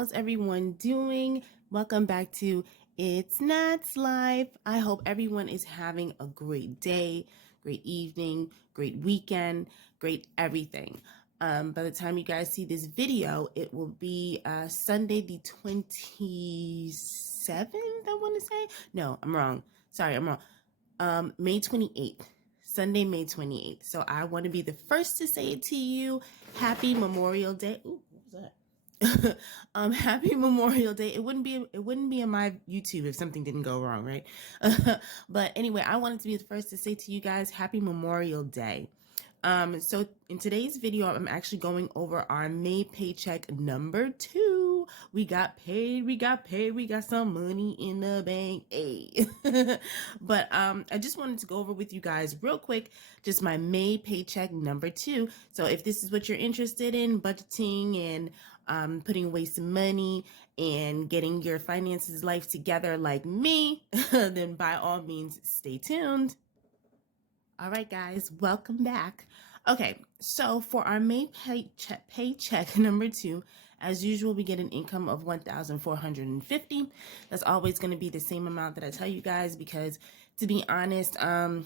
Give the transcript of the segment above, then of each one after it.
How's everyone doing? Welcome back to It's Nat's Life. I hope everyone is having a great day, great evening, great weekend, great everything. By the time you guys see this video, it will be Sunday the 27th, I want to say. No, I'm wrong. Sorry, I'm wrong. May 28th. Sunday, May 28th. So I want to be the first to say it to you. Happy Memorial Day. Ooh, what was that? Happy Memorial Day. It wouldn't be on my YouTube if something didn't go wrong, right? But anyway, I wanted to be the first to say to you guys, Happy Memorial Day. So in today's video, I'm actually going over our May paycheck number 2. We got paid, we got some money in the bank. Hey. But I just wanted to go over with you guys real quick, just my May paycheck number 2. So if this is what you're interested in, budgeting and putting away some money and getting your finances life together like me, then by all means, stay tuned. All right, guys, welcome back. Okay, so for our May paycheck number 2, as usual, we get an income of $1,450. That's always going to be the same amount that I tell you guys because, to be honest, I'm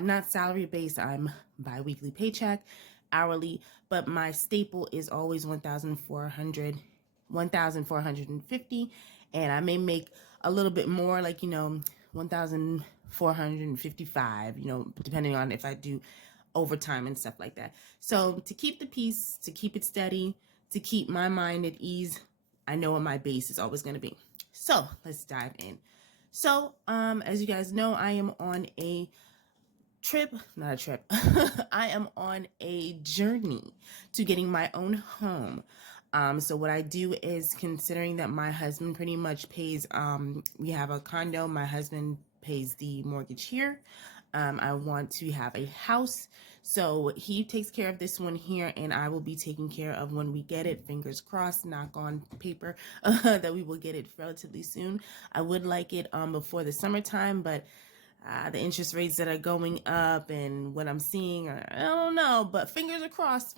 not salary based. I'm bi-weekly paycheck, hourly, but my staple is always $1,450, and I may make a little bit more, like, $1,455, depending on if I do overtime and stuff like that. So to keep the peace, to keep it steady, to keep my mind at ease, I know what my base is always going to be. So let's dive in. So as you guys know, I am on a not a trip. I am on a journey to getting my own home. So what I do is, considering that my husband pretty much pays, we have a condo, my husband pays the mortgage here. I want to have a house. So he takes care of this one here, and I will be taking care of when we get it. Fingers crossed, knock on paper, that we will get it relatively soon. I would like it before the summertime, but the interest rates that are going up and what I'm seeing, I don't know, but fingers are crossed,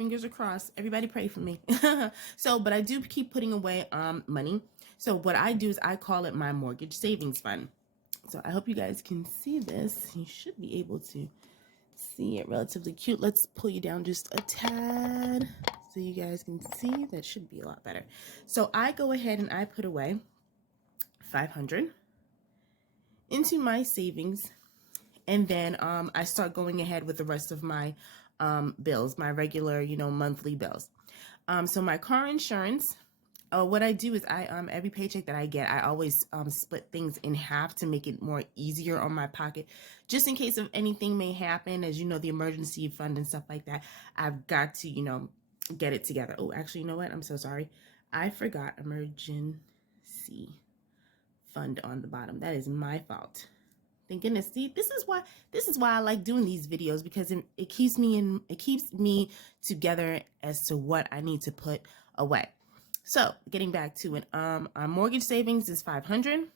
everybody pray for me. But I do keep putting away money. So what I do is I call it my mortgage savings fund. So I hope you guys can see this. You should be able to see it relatively cute. Let's pull you down just a tad so you guys can see. That should be a lot better. So I go ahead and I put away $500 into my savings, and then I start going ahead with the rest of my bills, my regular, monthly bills. So my car insurance, what I do is I every paycheck that I get, I always split things in half to make it more easier on my pocket, just in case of anything may happen. As you know, the emergency fund and stuff like that, I've got to, get it together. Oh, actually, you know what? I'm so sorry. I forgot emergency fund on the bottom. That is my fault. Thank goodness. See, this is why I like doing these videos, because it keeps me together as to what I need to put away. So getting back to it, our mortgage savings is $500.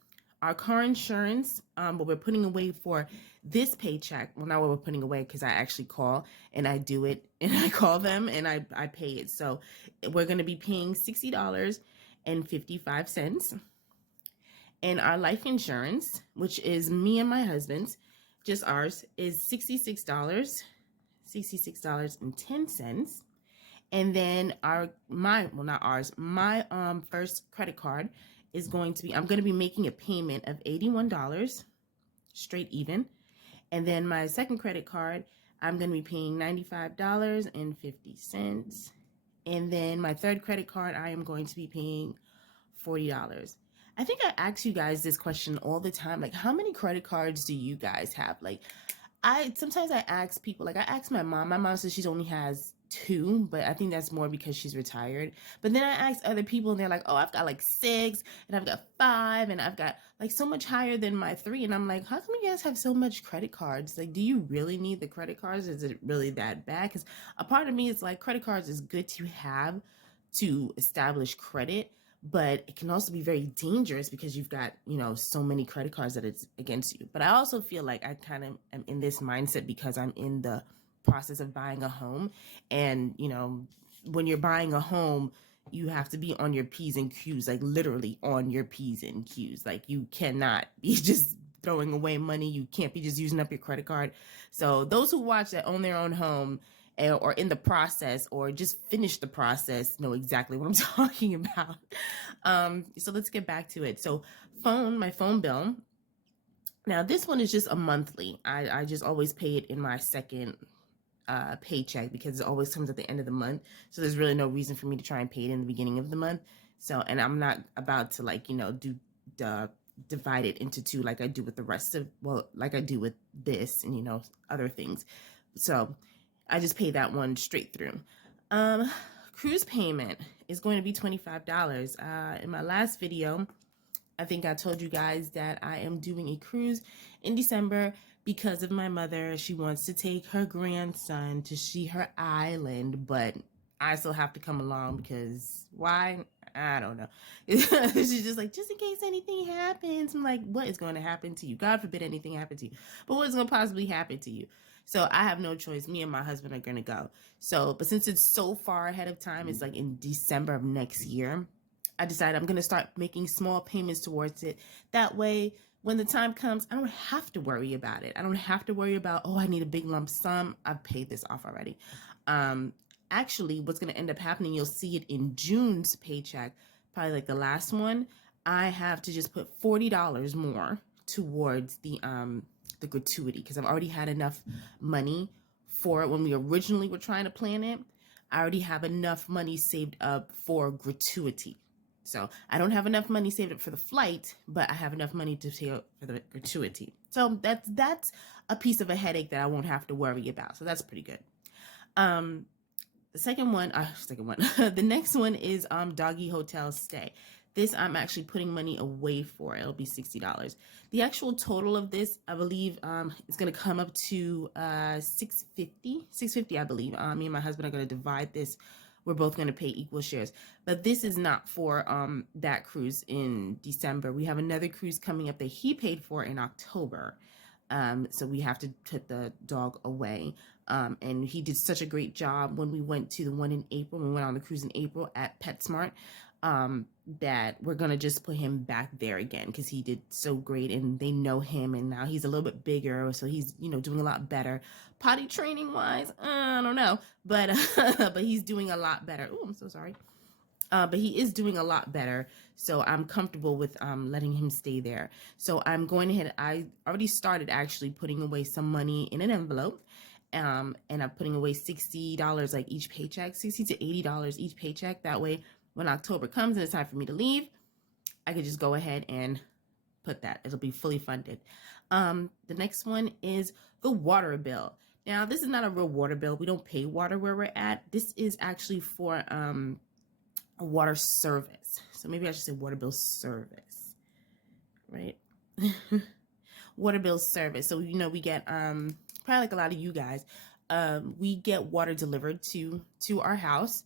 Our car insurance, what we're putting away for this paycheck, well, not what we're putting away, because I actually call and I do it, and I call them and I pay it. So we're going to be paying $60.55. And our life insurance, which is me and my husband's, just ours, is $66.10. And then my first credit card is going to be, I'm going to be making a payment of $81 straight even. And then my second credit card, I'm going to be paying $95.50. And then my third credit card, I am going to be paying $40. I think I ask you guys this question all the time, like, how many credit cards do you guys have? Like, sometimes I ask people, like I asked my mom. My mom says she only has 2, but I think that's more because she's retired. But then I ask other people, and they're like, oh, I've got like 6, and I've got 5, and I've got like so much higher than my 3. And I'm like, how come you guys have so much credit cards? Like, do you really need the credit cards? Is it really that bad? Because a part of me is like, credit cards is good to have to establish credit, but it can also be very dangerous because you've got, so many credit cards that it's against you. But I also feel like I kind of am in this mindset because I'm in the process of buying a home. And, when you're buying a home, you have to be on your P's and Q's, like literally on your P's and Q's. Like you cannot be just throwing away money. You can't be just using up your credit card. So those who watch that own their own home or in the process or just finish the process know exactly what I'm talking about. So let's get back to it. So my phone bill. Now this one is just a monthly. I just always pay it in my second paycheck because it always comes at the end of the month. So there's really no reason for me to try and pay it in the beginning of the month. So, and I'm not about to like, divide it into two like I do with the rest of, like I do with this and, other things. So I just pay that one straight through. Cruise payment is going to be $25. In my last video, I think I told you guys that I am doing a cruise in December because of my mother. She wants to take her grandson to see her island, but I still have to come along because why? I don't know. She's just like, just in case anything happens. I'm like, what is going to happen to you? God forbid anything happen to you. But what is going to possibly happen to you? So I have no choice. Me and my husband are going to go. So, but since it's so far ahead of time, it's like in December of next year, I decided I'm going to start making small payments towards it. That way, when the time comes, I don't have to worry about it. I don't have to worry about, I need a big lump sum. I've paid this off already. Actually, what's going to end up happening, you'll see it in June's paycheck, probably like the last one. I have to just put $40 more towards the gratuity because I've already had enough money for it when we originally were trying to plan it. I already have enough money saved up for gratuity. So I don't have enough money saved up for the flight, but I have enough money to pay for the gratuity. So that's a piece of a headache that I won't have to worry about. So that's pretty good. The next one is doggy hotel stay. This I'm actually putting money away for. It'll be $60. The actual total of this, I believe, is going to come up to $650. I believe. Me and my husband are going to divide this. We're both going to pay equal shares. But this is not for that cruise in December. We have another cruise coming up that he paid for in October. So we have to put the dog away. And he did such a great job when we went to the one in April. We went on the cruise in April at PetSmart. That we're going to just put him back there again because he did so great and they know him and now he's a little bit bigger. So he's, doing a lot better. Potty training wise, I don't know, but, but he's doing a lot better. Oh, I'm so sorry. But he is doing a lot better. So I'm comfortable with letting him stay there. So I'm going ahead. I already started actually putting away some money in an envelope. And I'm putting away $60 like each paycheck, $60 to $80 each paycheck. That way, when October comes and it's time for me to leave, I could just go ahead and put that. It'll be fully funded. The next one is the water bill. Now, this is not a real water bill. We don't pay water where we're at. This is actually for a water service. So maybe I should say water bill service, right? Water bill service. So, we get, probably like a lot of you guys, we get water delivered to our house.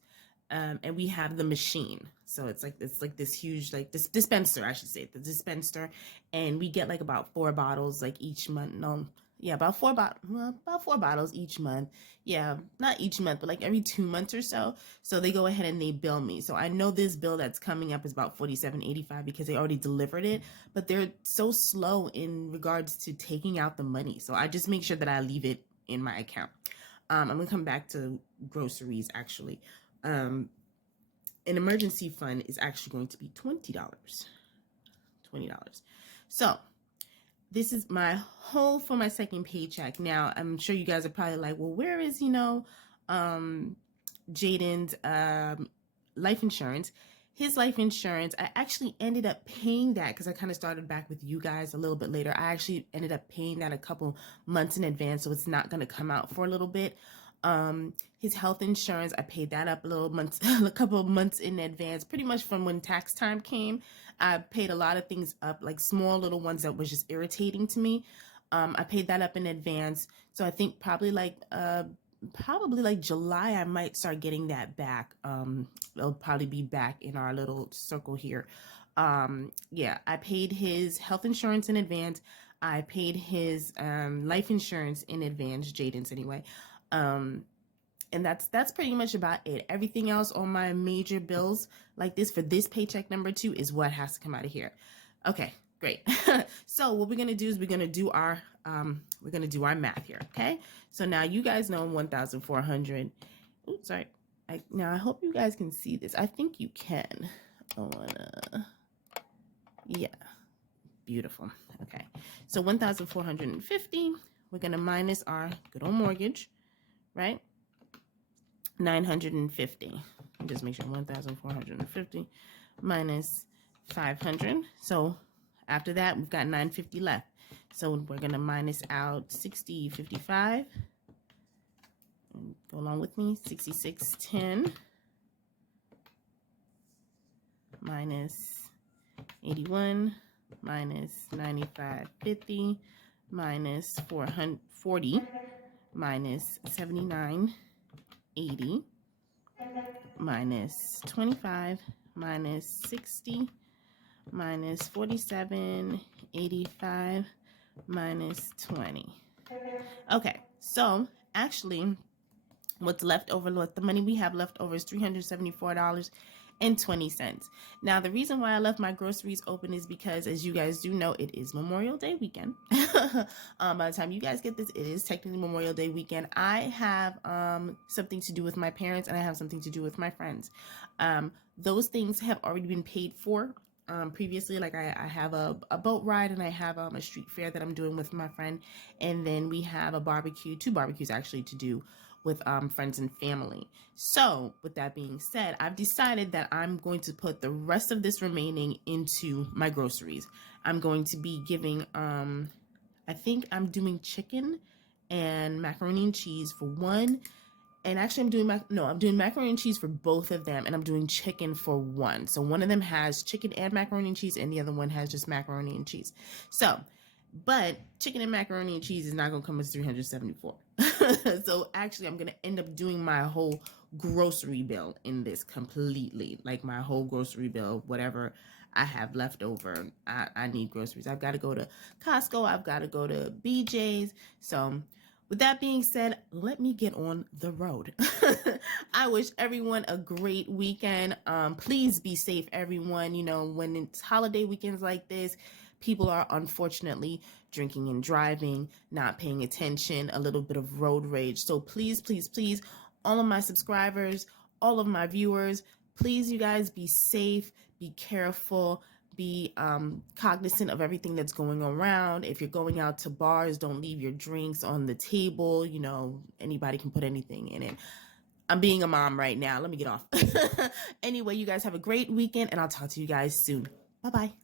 And we have the machine. So it's like this huge, like this dispenser, I should say, the dispenser. And we get like about 4 bottles like each month. No, yeah, about 4 bottles each month. Yeah, not each month, but like every 2 months or so. So they go ahead and they bill me. So I know this bill that's coming up is about $47.85 because they already delivered it, but they're so slow in regards to taking out the money. So I just make sure that I leave it in my account. I'm gonna come back to groceries actually. An emergency fund is actually going to be $20. So this is my whole for my second paycheck. Now, I'm sure you guys are probably like, well, where is, Jaden's life insurance? His life insurance, I actually ended up paying that because I kind of started back with you guys a little bit later. I actually ended up paying that a couple months in advance, so it's not going to come out for a little bit. His health insurance, I paid that up a couple of months in advance, pretty much from when tax time came. I paid a lot of things up, like small little ones that was just irritating to me. I paid that up in advance. So I think probably like July, I might start getting that back. It'll probably be back in our little circle here. Yeah, I paid his health insurance in advance. I paid his life insurance in advance, Jaden's anyway. And that's pretty much about it. Everything else on my major bills like this for this paycheck number 2 is what has to come out of here. Okay, great. So what we're gonna do is we're gonna do our math here. Okay, so now you guys know 1,400. Oops, sorry. Now I hope you guys can see this. I think you can. Yeah, beautiful. Okay, so 1,450. We're gonna minus our good old mortgage, right? 950. Just make sure 1,450 minus 500. So after that, we've got 950 left. So we're gonna minus out 60, 55. Go along with me. 6610 minus 81 minus 9550 minus 440 minus 7980 minus 25 minus 60 minus 4785 minus 20. Okay, so actually what's left over, what the money we have left over is $374.20. Now, the reason why I left my groceries open is because, as you guys do know, it is Memorial Day weekend. By the time you guys get this, it is technically Memorial Day weekend. I have something to do with my parents, and I have something to do with my friends. Those things have already been paid for previously. Like I have a boat ride, and I have a street fair that I'm doing with my friend, and then we have a barbecue, 2 barbecues actually, to do with friends and family. So with that being said, I've decided that I'm going to put the rest of this remaining into my groceries. I'm going to be giving I think I'm doing chicken and macaroni and cheese for one, and actually I'm doing macaroni and cheese for both of them, and I'm doing chicken for one. So one of them has chicken and macaroni and cheese, and the other one has just macaroni and cheese. So, but chicken and macaroni and cheese is not going to come as $374. So actually I'm going to end up doing my whole grocery bill in this completely, like my whole grocery bill, whatever I have left over. I need groceries. I've got to go to Costco. I've got to go to BJ's. So with that being said, let me get on the road. I wish everyone a great weekend. Please be safe, everyone. You know, when it's holiday weekends like this, people are unfortunately drinking and driving, not paying attention, a little bit of road rage. So please, please, please, all of my subscribers, all of my viewers, please, you guys, be safe, be careful, be cognizant of everything that's going around. If you're going out to bars, don't leave your drinks on the table. You know, anybody can put anything in it. I'm being a mom right now. Let me get off. Anyway, you guys have a great weekend, and I'll talk to you guys soon. Bye-bye.